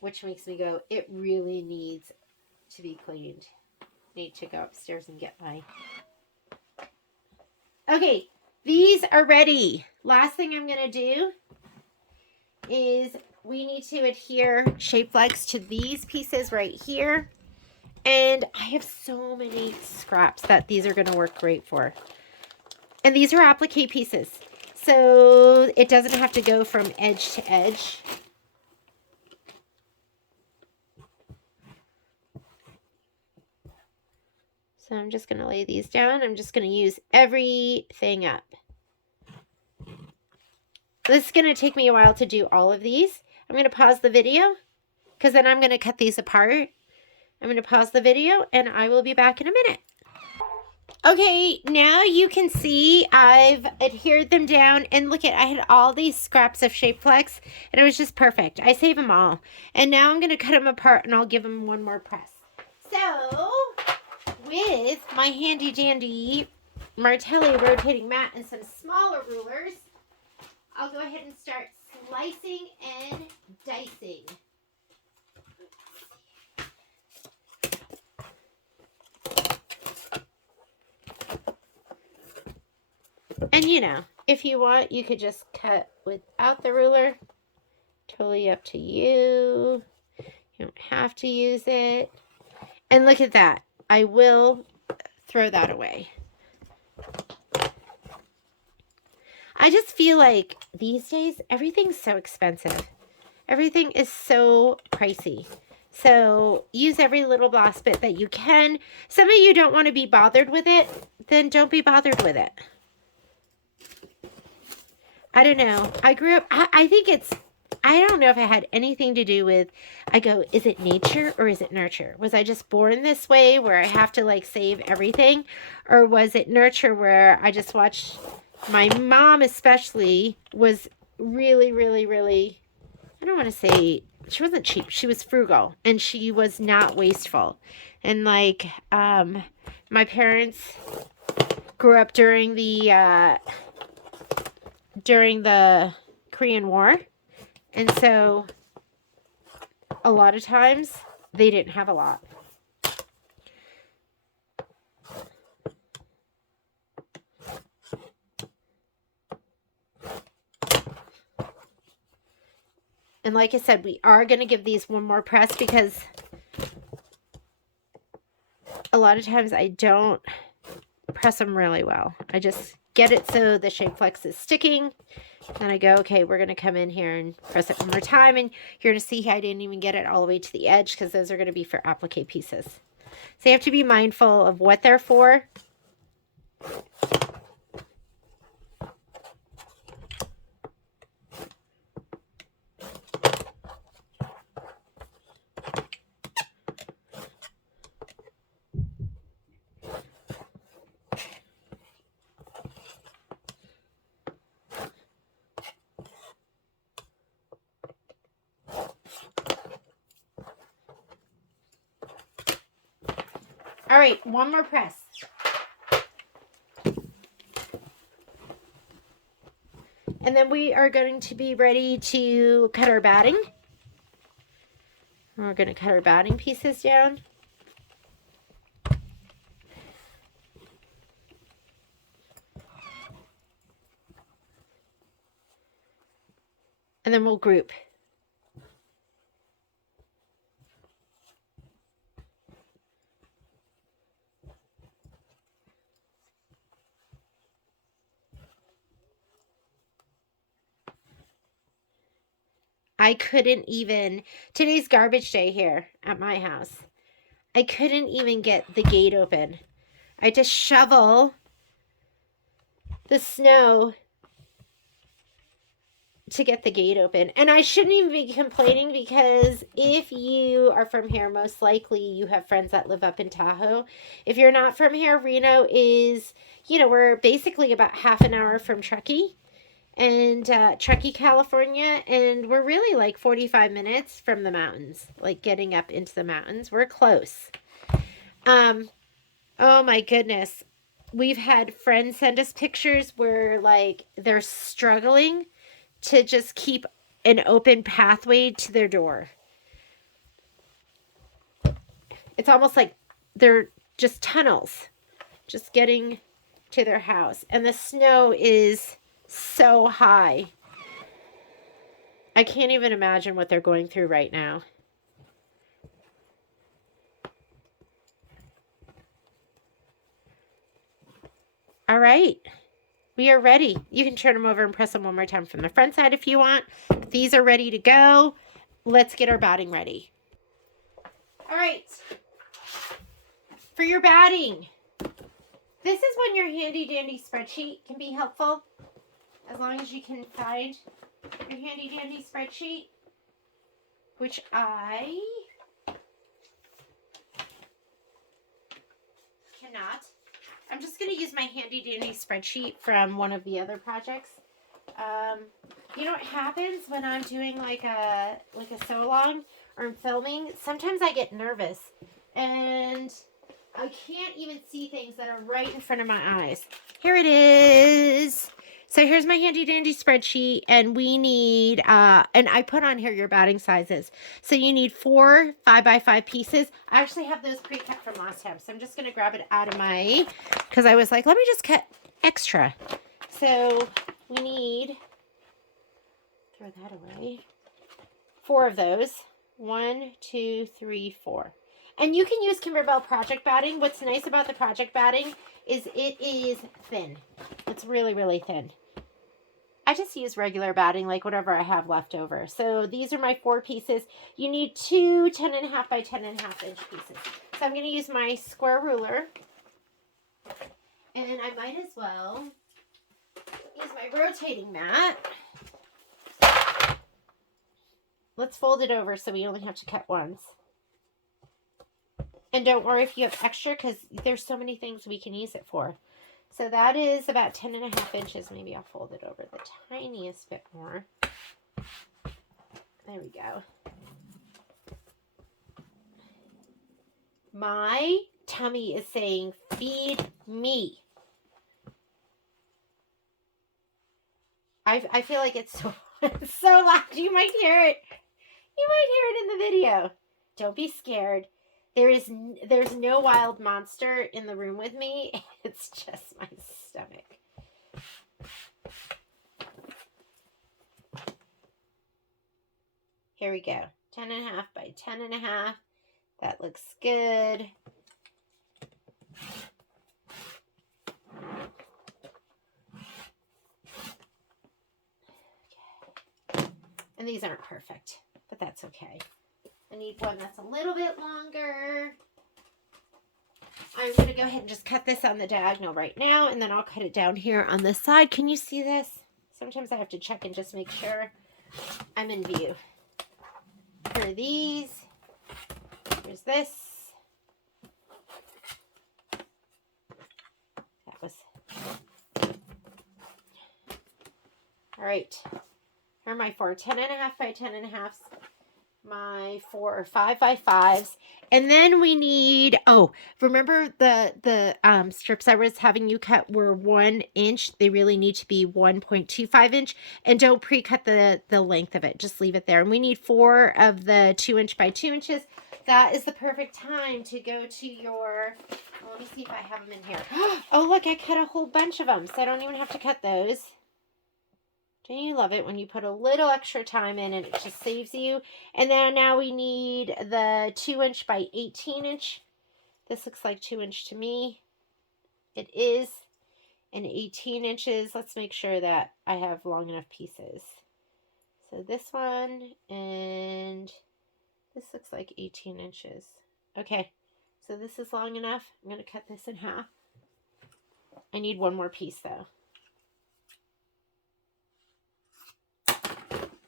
which makes me go, it really needs to be cleaned. Need to go upstairs and get my... Okay, these are ready. Last thing I'm going to do is we need to adhere shape flex to these pieces right here. And I have so many scraps that these are going to work great for. And these are applique pieces, so it doesn't have to go from edge to edge. So I'm just going to lay these down. I'm just going to use everything up. This is going to take me a while to do all of these. I'm going to pause the video because then I'm going to cut these apart. I'm going to pause the video and I will be back in a minute. Okay, now you can see I've adhered them down, and look at, I had all these scraps of Shape Flex, and it was just perfect. I save them all. And now I'm going to cut them apart, and I'll give them one more press. So, with my handy dandy Martelli rotating mat and some smaller rulers, I'll go ahead and start slicing and dicing. And you know, if you want, you could just cut without the ruler. Totally up to you. You don't have to use it. And look at that. I will throw that away. I just feel like these days, everything's so expensive. Everything is so pricey. So use every little last bit that you can. Some of you don't want to be bothered with it. Then don't be bothered with it. I don't know. I grew up, I think it's, I don't know if it had anything to do with, I go, is it nature or is it nurture? Was I just born this way where I have to like save everything? Or was it nurture where I just watched, my mom especially was really, really, really, I don't want to say, she wasn't cheap. She was frugal and she was not wasteful. And like, my parents grew up during the Korean War. And so a lot of times they didn't have a lot. And like I said, we are going to give these one more press because a lot of times I don't press them really well. I just get it so the Shape Flex is sticking. Then I go, okay, we're going to come in here and press it one more time. And you're going to see I didn't even get it all the way to the edge because those are going to be for applique pieces. So you have to be mindful of what they're for. All right, one more press. And then we are going to be ready to cut our batting. We're going to cut our batting pieces down. And then we'll group. I couldn't even, today's garbage day here at my house. I couldn't even get the gate open. I had to shovel the snow to get the gate open. And I shouldn't even be complaining because if you are from here, most likely you have friends that live up in Tahoe. If you're not from here, Reno is, you know, we're basically about half an hour from Truckee. And Truckee, California, and we're really like 45 minutes from the mountains, like getting up into the mountains. We're close. Oh my goodness. We've had friends send us pictures where like they're struggling to just keep an open pathway to their door. It's almost like they're just tunnels, just getting to their house. And the snow is so high. I can't even imagine what they're going through right now. All right. We are ready. You can turn them over and press them one more time from the front side if you want. These are ready to go. Let's get our batting ready. All right. For your batting, this is when your handy dandy spreadsheet can be helpful. As long as you can find your handy dandy spreadsheet, which I cannot. I'm just my handy dandy spreadsheet from one of the other projects. You know what happens when I'm doing like a sew along or I'm filming? Sometimes I get nervous and I can't even see things that are right in front of my eyes. Here it is. So here's my handy dandy spreadsheet, and we need, and I put on here your batting sizes. So you need 4 5x5 pieces. I actually have those pre-cut from last time, so I'm just going to grab it out of my, because I was like, let me just cut extra. So we need, throw that away, 4 of those. 1, 2, 3, 4. And you can use Kimberbell project batting. What's nice about the project batting is it is thin. It's really, really thin. I just use regular batting, like whatever I have left over. So these are my 4 pieces. You need 2 10.5 by 10.5 inch pieces. So I'm going to use my square ruler. And I might as well use my rotating mat. Let's fold it over so we only have to cut once. And don't worry if you have extra, because there's so many things we can use it for. So that is about 10.5 inches. Maybe I'll fold it over the tiniest bit more. There we go. My tummy is saying, feed me. I feel like it's so, so loud. You might hear it. You might hear it in the video. Don't be scared. There's no wild monster in the room with me. It's just my stomach. Here we go. 10.5 by 10.5. That looks good. Okay. And these aren't perfect, but that's okay. I need one that's a little bit longer. I'm going to go ahead and just cut this on the diagonal right now, and then I'll cut it down here on the side. Can you see this? Sometimes I have to check and just make sure I'm in view. Here are these. Here's this. That was... All right. Here are my 4 10.5 by 10.5s. My 4 or 5 by 5s, and then we need, oh, remember the strips I was having you cut were 1 inch. They really need to be 1.25 inch, and don't pre-cut the length of it. Just leave it there. And we need 4 of the 2 inch by 2 inches. That is the perfect time to go to your, well, let me see if I have them in here. Oh, look, I cut a whole bunch of them, so I don't even have to cut those. Don't you love it when you put a little extra time in and it just saves you? And then now we need the 2 inch by 18 inch. This looks like 2 inch to me. It is. And 18 inches. Let's make sure that I have long enough pieces. So this one and this looks like 18 inches. Okay. So this is long enough. I'm going to cut this in half. I need one more piece though.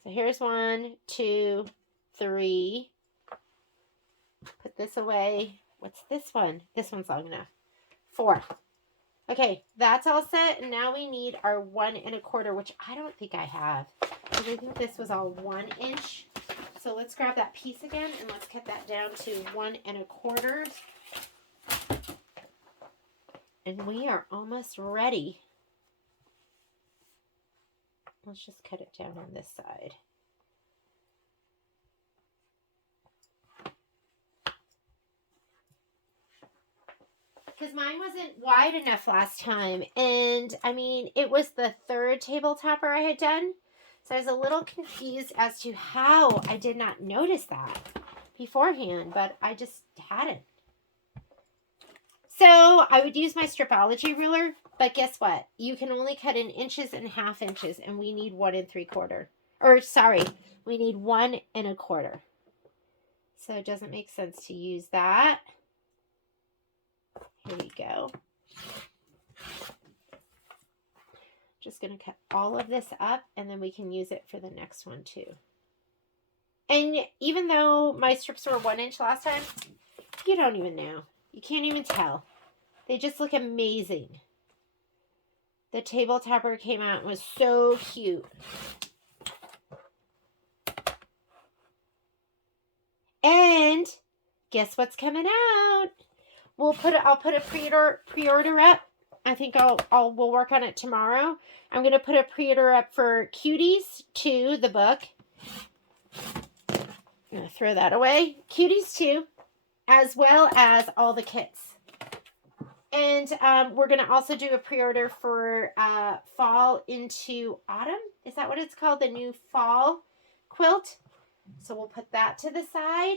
So here's 1, 2, 3. Put this away. What's this one? This one's long enough. 4. Okay, that's all set. And now we need our 1 1/4, which I don't think I have. I think this was all 1 inch. So let's grab that piece again and let's cut that down to 1 1/4. And we are almost ready. Let's just cut it down on this side. Because mine wasn't wide enough last time. And, I mean, it was the 3rd table topper I had done. So I was a little confused as to how I did not notice that beforehand. But I just hadn't. So I would use my stripology ruler. But guess what? You can only cut in inches and half inches, and we need 1 3/4. Or, sorry, we need 1 1/4. So it doesn't make sense to use that. Here we go. Just going to cut all of this up, and then we can use it for the next one too. And even though my strips were 1 inch last time, you don't even know. You can't even tell. They just look amazing. The table topper came out and was so cute. And guess what's coming out? I'll put a pre-order up. I think we'll work on it tomorrow. I'm gonna put a pre-order up for Cuties 2, the book. I'm gonna throw that away. Cuties 2, as well as all the kits. And we're gonna also do a pre-order for fall into autumn. Is that what it's called? The new fall quilt. So we'll put that to the side.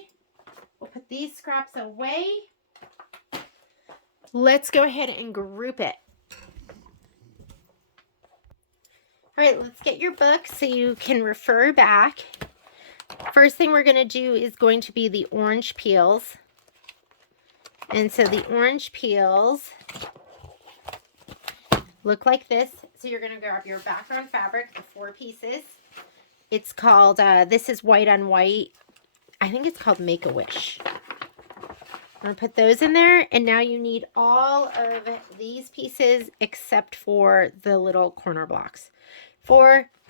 We'll put these scraps away. Let's go ahead and group it. All right, let's get your book so you can refer back. First thing we're going to do is going to be the orange peels. And so the orange peels look like this. So you're going to grab your background fabric, the 4 pieces. It's called, this is white on white. I think it's called Make-A-Wish. I'm going to put those in there. And now you need all of these pieces except for the little corner blocks.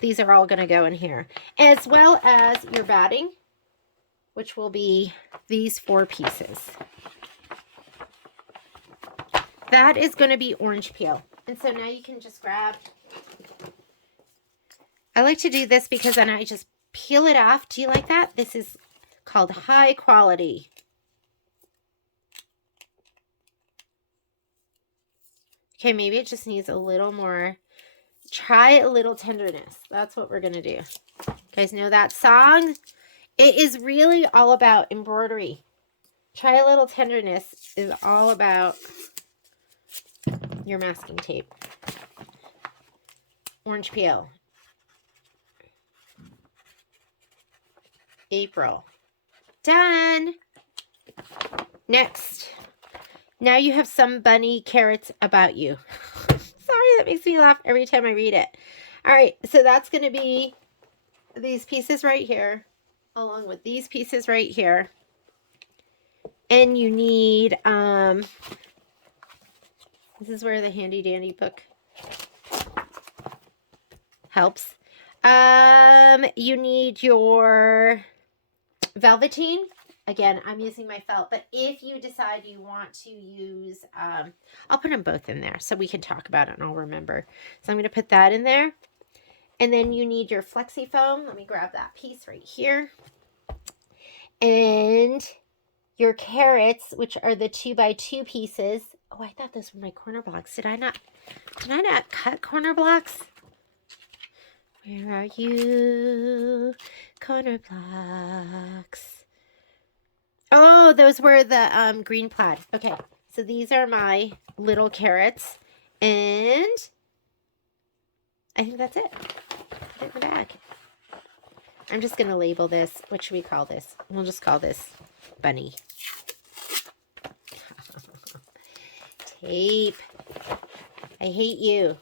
These are all going to go in here. As well as your batting, which will be these 4 pieces. That is going to be orange peel. And so now you can just grab. I like to do this because then I just peel it off. Do you like that? This is called high quality. Okay, maybe it just needs a little more. Try a little tenderness. That's what we're going to do. You guys know that song? It is really all about embroidery. Try a little tenderness is all about your masking tape. Orange peel. April. Done. Next. Now you have some bunny carrots about you. Sorry, that makes me laugh every time I read it. All right, so that's going to be these pieces right here, along with these pieces right here. And you need, this is where the handy dandy book helps. You need your velveteen. Again, I'm using my felt, but if you decide you want to use, I'll put them both in there so we can talk about it and I'll remember. So I'm going to put that in there. And then you need your flexi foam. Let me grab that piece right here. And your carrots, which are the 2x2 pieces. Oh, I thought those were my corner blocks. Did I not cut corner blocks? Where are you? Corner blocks. Oh, those were the green plaid. Okay, so these are my little carrots. And I think that's it. Put it in the bag. I'm just going to label this. What should we call this? We'll just call this Bunny. Tape. I hate you.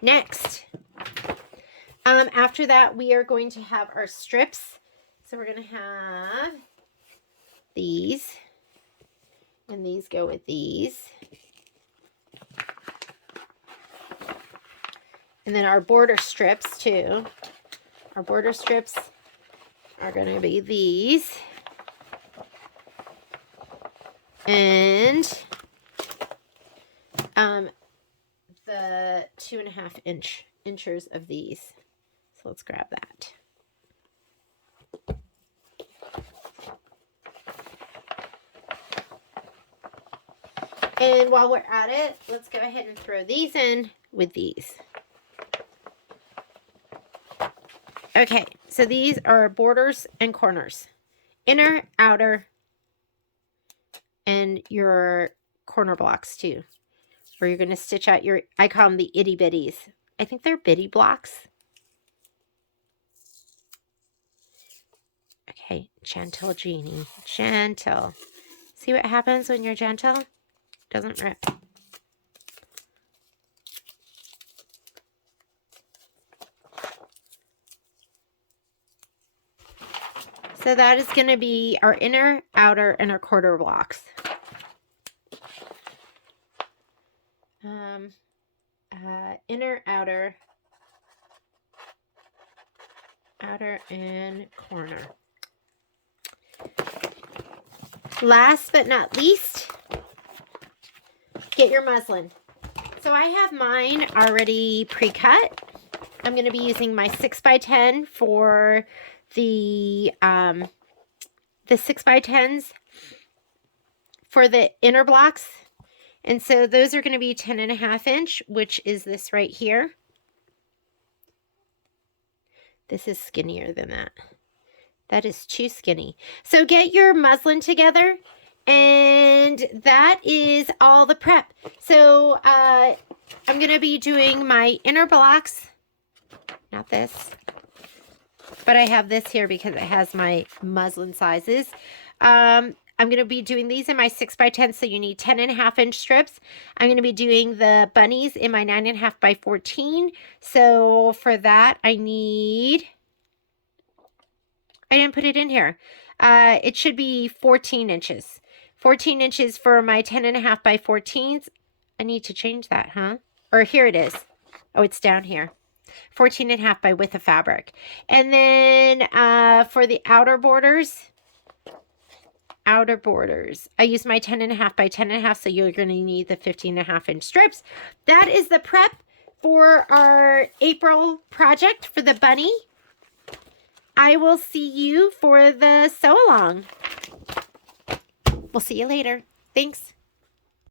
Next. After that, we are going to have our strips. So we're going to have these. And these go with these. And then our border strips too. Our border strips are going to be these. And the 2.5 inches of these. So let's grab that. And while we're at it, let's go ahead and throw these in with these. Okay, so these are borders and corners. Inner, outer, and your corner blocks too. Where you're going to stitch out your, I call them the itty bitties. I think they're bitty blocks. Okay, gentle Jeannie, gentle. See what happens when you're gentle? Doesn't rip. So that is going to be our inner, outer, and our quarter blocks. inner, outer and corner. Last but not least, get your muslin. So I have mine already pre-cut. I'm going to be using my 6x10 for the 6x10s for the inner blocks. And so those are going to be 10.5 inch, which is this right here. This is skinnier than that. That is too skinny. So get your muslin together, and that is all the prep. So I'm going to be doing my inner blocks, not this, but I have this here because it has my muslin sizes. I'm going to be doing these in my 6x10, so you need 10.5 inch strips. I'm going to be doing the bunnies in my 9.5 by 14. So for that, I didn't put it in here. It should be 14 inches. 14 inches for my 10.5 by 14s. I need to change that, huh? Or here it is. Oh, it's down here. 14.5 by width of fabric. And then for the outer borders, I use my 10.5 by 10.5, so you're going to need the 15.5 inch strips. That is the prep for our April project for the bunny. I will see you for the sew along. We'll see you later. Thanks.